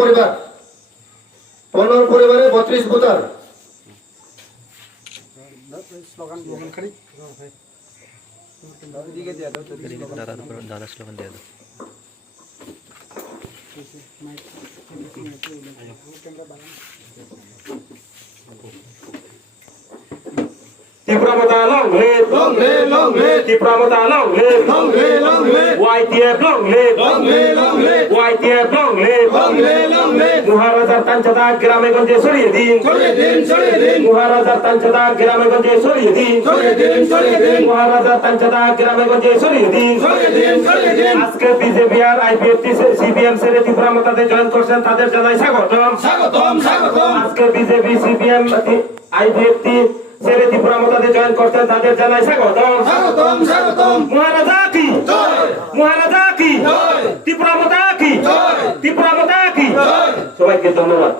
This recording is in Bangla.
পরিবার 15 পরিবারে 32 ভোটার। দাদা স্লোগান দিয়ে দাও। Tipramata long live, long live, long live, Tipramata long live, long live, long live, YTF long live, long live, long live, YTF long live, long live, long live, মহারাজার তাঞ্চাদা গ্রামে গঞ্জে ছড়িয়ে দিন, ছড়িয়ে দিন, ছড়িয়ে দিন, মহারাজার তাঞ্চাদা গ্রামে গঞ্জে ছড়িয়ে দিন, ছড়িয়ে দিন, ছড়িয়ে দিন, মহারাজার তাঞ্চাদা গ্রামে গঞ্জে ছড়িয়ে দিন। ছড়িয়ে দিন, ছড়িয়ে দিন। আজকে বিজেপি আর আইপিএফটি সিপিএম ছেড়ে ত্রিপুরামতাতে জয়েন করছেন, তাদের জানাই স্বাগতম। স্বাগতম, স্বাগতম। আজকে বিজেপি সিপিএম আইপিএফটি ছেড়ে ত্রিপুরামতাতে জয়েন করছেন, তাদের জানাই স্বাগতম। স্বাগতম, স্বাগতম। মহারাজা কি জয়, মহারাজা কি জয়, ত্রিপুরামতা কি জয়, ত্রিপুরামতা কি। জয়। সবাইকে ধন্যবাদ।